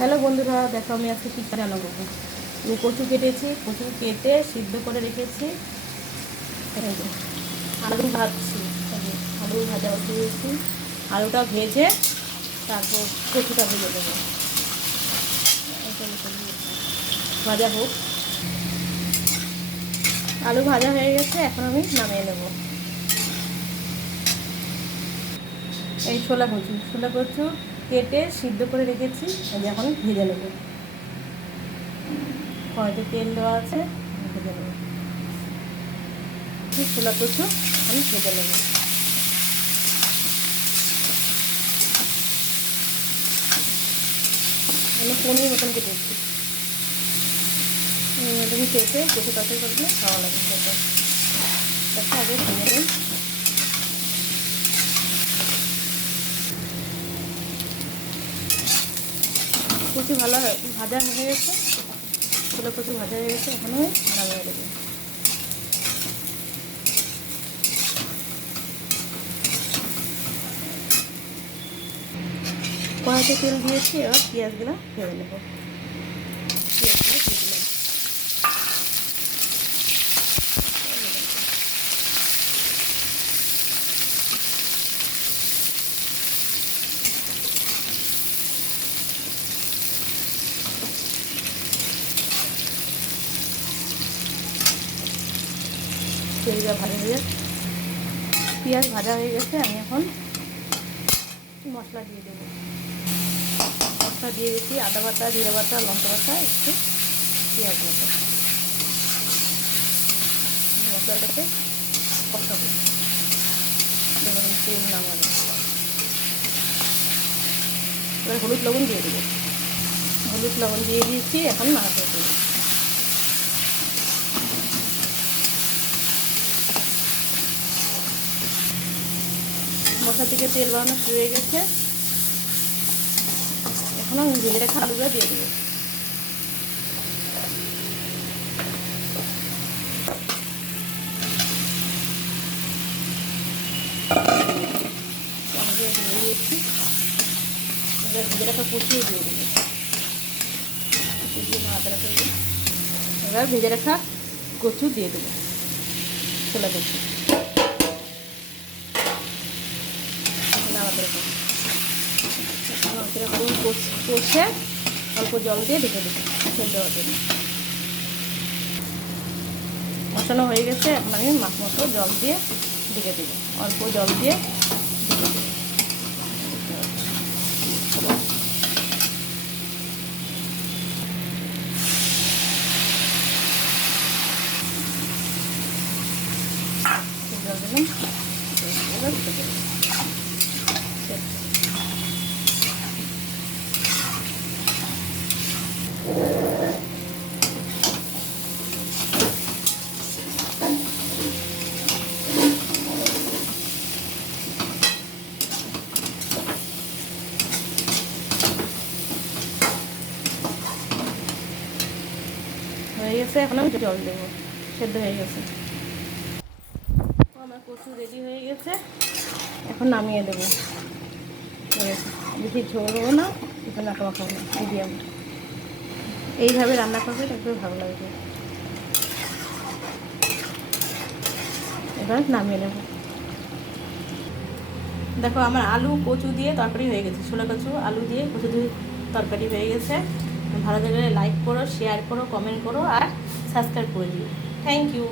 Hello বন্ধুরা, দেখো আমি আজকে কী রান্না করব? আমি কচু কেটেছি, কচু কেটে সিদ্ধ করে রেখেছি। আলু ভাজছি। আলু ভাজা বসিয়েছি আলুটা ভেজে তারপর কচুটা ভেজে দেবো। ভাজা হোক। আলু ভাজা হয়ে গেছে, এখন আমি নামিয়ে নেব। এই ছোলা কচু ছোলা কচু কেটে সিদ্ধ করে রেখেছি, এই এখন ভেজে নেব। কড়াইতে তেল দেওয়া আছে ভেজে নেব। এই ছোলা কচু, আমি ভেজে নেব। আমি পনির মতন কেটেছি এরকম কেটে কচু তরকারি করলে ভালো লাগে তারপর আগে ভেজে নিই কচু ভালো ভাজা হয়ে গেছে। ফুলকপি ভাজা হয়ে গেছে ওখানে নামিয়ে দেবো কড়াইতে তেল দিয়েছি, এবার পেঁয়াজগুলো ভেবে নেব। পেঁয়াজগুলো দিয়ে দিলাম তেলটা ভাজা হয়ে পেঁয়াজ ভাজা হয়ে গেছে, আমি এখন মশলা দিয়ে দেবো। মশলা দিয়ে দিচ্ছি আদা বাটা, জিরা বাটা, লঙ্কা বাটা, একটু পেঁয়াজ বাটা। মশলাটাকে কষাবো। তেল নামানো এবার হলুদ লবণ দিয়ে দেবো। হলুদ লবণ দিয়ে দিয়েছি এখন নাড়াতে দেবো মশলা থেকে তেল বানানো শুরু হয়ে গেছে। এখন আমি ভেজে রাখা আলুগুলো দিয়ে দেবো। ভেজে রাখা কষিয়ে দিয়ে দেবো। কষিয়ে নাড়াতে রাখা এবার ভেজে রাখা কচু দিয়ে দেবো। ছোলা কচু নাড়াতে কষে অল্প জল দিয়ে ঢেকে দেবো মশলা হয়ে গেছে আমি মাছ মতো জল দিয়ে ঢেকে দেবো। অল্প জল দিয়ে গেছে, এখন আমি জল দেবো। সেদ্ধ হয়ে গেছে। আমার কচু রেডি হয়ে গেছে। এখন নামিয়ে দেবো। বেশি ঝোল দেবো না একটু নাকা মাখা না মিডিয়াম এইভাবে রান্না করবে একটু ভালো লাগবে। এবার নামিয়ে নেব। দেখো, আমার আলু কচু দিয়ে তরকারি হয়ে গেছে। ছোলা কচু, আলু দিয়ে কচু দিয়ে তরকারি হয়ে গেছে। ভালো লাগলে লাইক করো শেয়ার করো কমেন্ট করো আর সাবস্ক্রাইব করে দিও। Thank you